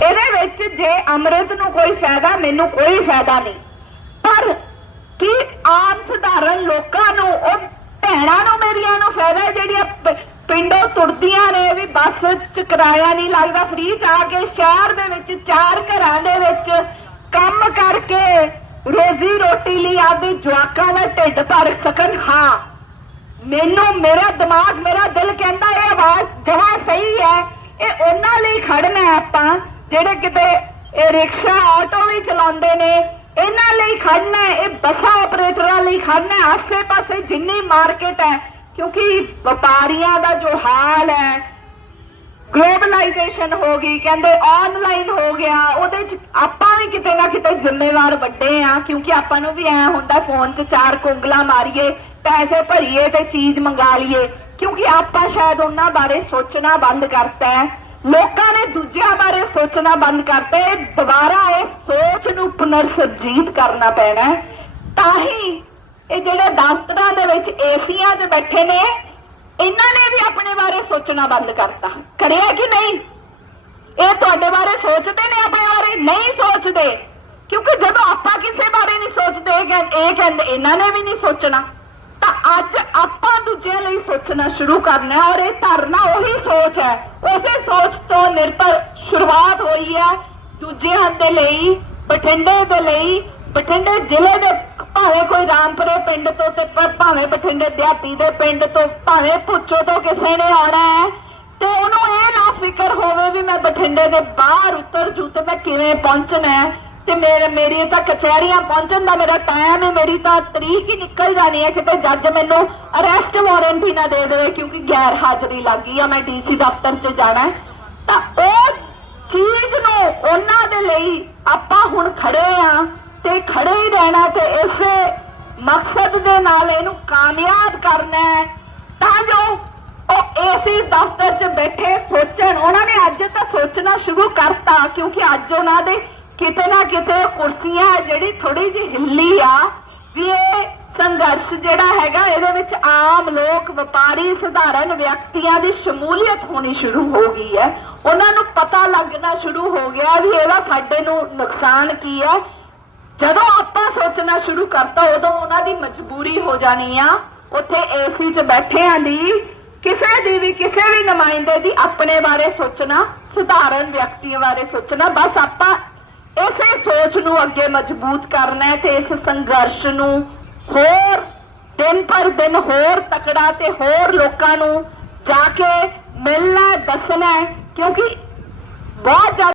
ਇਹਦੇ ਵਿੱਚ ਜੇ ਅੰਮ੍ਰਿਤ ਨੂੰ ਕੋਈ ਫਾਇਦਾ, ਮੈਨੂੰ ਕੋਈ ਫਾਇਦਾ ਨਹੀਂ। ਪਰ ਕੀ ਆਮ ਸਧਾਰਨ ਲੋਕਾਂ ਨੂੰ, ਉਹ ਭੈਣਾਂ ਨੂੰ ਮੇਰੀਆਂ ਨੂੰ ਫਾਇਦਾ ਜਿਹੜੀਆਂ ਪਿੰਡੋਂ ਤੁਰਦੀਆਂ ਨੇ, ਵੀ ਬੱਸ ਚ ਕਿਰਾਇਆ ਨਹੀਂ ਲੱਗਦਾ ਫ੍ਰੀ ਚ ਆ ਕੇ ਸ਼ਹਿਰ ਦੇ ਵਿੱਚ, ਚਾਰ ਘਰਾਂ ਦੇ ਵਿੱਚ ਕੰਮ ਕਰਕੇ ਰੋਜ਼ੀ ਰੋਟੀ ਲਈ ਆਪਦੇ ਜਵਾਕਾਂ ਦਾ ਢਿੱਡ ਭਰ ਸਕਣ, ਹਾਂ। ਮੈਨੂੰ ਮੇਰਾ ਦਿਮਾਗ, ਮੇਰਾ ਦਿਲ ਕਹਿੰਦਾ, ਇਹ ਆਵਾਜ਼ ਜਵਾ ਸਹੀ ਹੈ, ਇਹ ਉਹਨਾਂ ਲਈ ਖੜਨਾ ਆਪਾਂ। ਜਿਹੜੇ ਕਿਤੇ ਇਹ ਰਿਕਸ਼ਾ ਆਟੋ ਵੀ ਚਲਾਉਂਦੇ ਨੇ, ਇਹਨਾਂ ਲਈ ਖੜਨਾ ਇਹ ਬੱਸਾਂ ਆਪਰੇਟਰਾਂ ਲਈ ਖੜਨਾ ਆਸੇ-ਪਾਸੇ ਜਿੰਨੀ ਮਾਰਕੀਟ ਹੈ, ਕਿਉਂਕਿ ਵਪਾਰੀਆਂ ਦਾ ਜੋ ਹਾਲ ਹੈ, ਗਲੋਬਲਾਈਜੇਸ਼ਨ ਹੋ ਗਈ, ਕਹਿੰਦੇ ਆਨਲਾਈਨ ਹੋ ਗਿਆ, ਉਹਦੇ ਚ ਆਪਾਂ ਵੀ ਕਿਤੇ ਨਾ ਕਿਤੇ ਜ਼ਿੰਮੇਵਾਰ ਵੱਡੇ ਆ, ਕਿਉਂਕਿ ਆਪਾਂ ਨੂੰ ਵੀ ਐ ਹੁੰਦਾ ਫੋਨ 'ਚ ਚਾਰ ਕੁੰਗਲਾ ਮਾਰੀਏ, ਪੈਸੇ ਭਰੀਏ ਤੇ ਚੀਜ਼ ਮੰਗਾ ਲਈਏ, ਕਿਉਂਕਿ ਆਪਾਂ ਸ਼ਾਇਦ ਉਹਨਾਂ ਬਾਰੇ ਸੋਚਣਾ ਬੰਦ ਕਰਤਾ ਹੈ। ਲੋਕਾਂ ਨੇ ਦੂਜਿਆਂ ਬਾਰੇ ਸੋਚਣਾ ਬੰਦ ਕਰਤਾ। ਹੈ ਦੁਬਾਰਾ ਇਹ ਸੋਚ ਨੂੰ ਪੁਨਰਸਜੀਤ ਕਰਨਾ ਪੈਣਾ ਤਾਂ ਹੀ ਇਹ ਜਿਹੜੇ ਦਫ਼ਤਰਾਂ ਦੇ ਵਿੱਚ ਏਸੀਆਂ 'ਚ ਬੈਠੇ ਨੇ, ਇਹਨਾਂ ਨੇ ਵੀ ਆਪਣੇ ਬਾਰੇ ਸੋਚਣਾ ਬੰਦ ਕਰਤਾ। ਕਰਿਆ ਕਿ ਨਹੀਂ? ਇਹ ਤੁਹਾਡੇ ਬਾਰੇ ਸੋਚਦੇ ਨੇ ਆਪਣੇ ਬਾਰੇ? ਨਹੀਂ ਸੋਚਦੇ। ਕਿਉਂਕਿ ਜਦੋਂ ਆਪਾਂ ਕਿਸੇ ਬਾਰੇ ਨਹੀਂ ਸੋਚਦੇ, ਇਹ ਕਹਿੰ- ਇਹ ਕਹਿੰਦੇ, ਇਹਨਾਂ ਨੇ ਵੀ ਨਹੀਂ ਸੋਚਣਾ। ਅੱਜ ਆਪਾਂ ਦੂਜਿਆਂ ਲਈ ਸੋਚਣਾ ਸ਼ੁਰੂ ਕਰਨਾ ਔਰ ਇਹ ਧਰਨਾ ਉਹੀ ਸੋਚ ਹੈ। ਉਸੇ ਸੋਚ ਤੋਂ ਨਿਰਭਰ ਸ਼ੁਰੂਆਤ ਹੋਈ ਹੈ ਦੂਜਿਆਂ ਦੇ ਲਈ, ਬਠਿੰਡੇ ਦੇ ਲਈ। ਬਠਿੰਡੇ ਜ਼ਿਲ੍ਹੇ ਦੇ ਭਾਵੇਂ ਕੋਈ ਰਾਮਪੁਰੇ ਪਿੰਡ ਤੋਂ ਤੇ ਭਾਵੇਂ ਬਠਿੰਡੇ ਦਿਹਾਤੀ ਦੇ ਪਿੰਡ ਤੋਂ, ਭਾਵੇਂ ਪੁੱਛੋ ਤੋਂ ਕਿਸੇ ਨੇ ਆਉਣਾ ਹੈ। ਤੇ ਉਹਨੂੰ ਇਹ ਨਾ ਫਿਕਰ ਹੋਵੇ ਵੀ ਮੈਂ ਬਠਿੰਡੇ ਦੇ ਬਾਹਰ ਉਤਰ ਜੂ ਤੇ ਮੈਂ ਕਿਵੇਂ ਪਹੁੰਚਣਾ ਹੈ। ਤੇ ਮੇਰੇ ਮੇਰੀ ਤਾਂ ਕਚਹਿਰੀਆਂ ਪਹੁੰਚਣ ਦਾ ਮੇਰਾ ਟਾਈਮ ਹੈ, ਮੇਰੀ ਤਾਂ ਤਰੀਕ ਹੀ ਨਿਕਲ ਜਾਣੀ ਹੈ ਕਿਤੇ ਜੱਜ ਮੈਨੂੰ ਅਰੈਸਟ ਵਾਰੰਟ ਹੀ ਨਾ ਦੇ ਦੇਵੇ ਕਿਉਂਕਿ ਗੈਰ ਹਾਜ਼ਰੀ ਲੱਗੀ ਆ, ਮੈਂ ਡੀਸੀ ਦਫ਼ਤਰ 'ਚ ਜਾਣਾ ਤਾਂ ਉਹ ਚੀਜ਼ ਨੂੰ ਉਹਨਾਂ ਦੇ ਲਈ ਆਪਾਂ ਹੁਣ ਖੜੇ ਆ ਤੇ ਖੜੇ ਹੀ ਰਹਿਣਾ ਤੇ ਇਸੇ ਮਕਸਦ ਦੇ ਨਾਲ ਇਹਨੂੰ ਕਾਮਯਾਬ ਕਰਨਾ ਹੈ। ਤਾਂ ਜੋ ਉਹ ਏਸੀ ਦਫ਼ਤਰ 'ਚ ਬੈਠੇ ਸੋਚਣ, ਉਹਨਾਂ ਨੇ ਅੱਜ ਤਾਂ ਸੋਚਣਾ ਸ਼ੁਰੂ ਕਰਤਾ ਕਿਉਂਕਿ ਅੱਜ ਉਹਨਾਂ ਦੇ ਕਿਤੇ ਨਾ ਕਿਤੇ ਕੁਰਸੀਆਂ ਜਿਹੜੀ ਥੋੜੀ ਜਿਹੀ ਹਿੱਲੀ ਆ, ਵੀ ਇਹ ਸੰਘਰਸ਼ ਜਿਹੜਾ ਹੈਗਾ, ਇਹਦੇ ਵਿੱਚ ਆਮ ਲੋਕ, ਵਪਾਰੀ, ਸਧਾਰਨ ਵਿਅਕਤੀਆਂ ਦੀ ਸ਼ਮੂਲੀਅਤ ਹੋਣੀ ਸ਼ੁਰੂ ਹੋ ਗਈ ਹੈ। ਉਹਨਾਂ ਨੂੰ ਪਤਾ ਲੱਗਣਾ ਸ਼ੁਰੂ ਹੋ ਗਿਆ ਵੀ ਇਹਦਾ ਸਾਡੇ ਨੂੰ ਨੁਕਸਾਨ ਕੀ ਹੈ। ਜਦੋਂ ਆਪਾਂ ਸੋਚਣਾ ਸ਼ੁਰੂ ਕਰਤਾ, ਉਦੋਂ ਉਹਨਾਂ ਦੀ ਮਜਬੂਰੀ ਹੋ ਜਾਣੀ ਆ। ਉੱਥੇ ਏਸੀ 'ਚ ਬੈਠਿਆਂ ਦੀ, ਕਿਸੇ ਦੀ ਵੀ, ਕਿਸੇ ਵੀ ਨੁਮਾਇੰਦੇ ਦੀ ਆਪਣੇ ਬਾਰੇ ਸੋਚਣਾ, ਸਧਾਰਨ ਵਿਅਕਤੀਆਂ ਬਾਰੇ ਸੋਚਣਾ, ਬਸ ਆਪਾਂ ਇਸੇ ਸੋਚ ਨੂੰ ਅੱਗੇ ਮਜ਼ਬੂਤ ਕਰਨਾ ਹੈ ਤੇ ਇਸ ਸੰਘਰਸ਼ ਨੂੰ ਹੋਰ ਦਿਨ ਪਰ ਦਿਨ ਹੋਰ ਤਕੜਾ ਤੇ ਹੋਰ ਲੋਕਾਂ ਨੂੰ ਜਾ ਕੇ ਮਿਲਣਾ, ਦੱਸਣਾ ਕਿਉਂਕਿ ਬਹੁਤ ਜ਼ਿਆਦਾ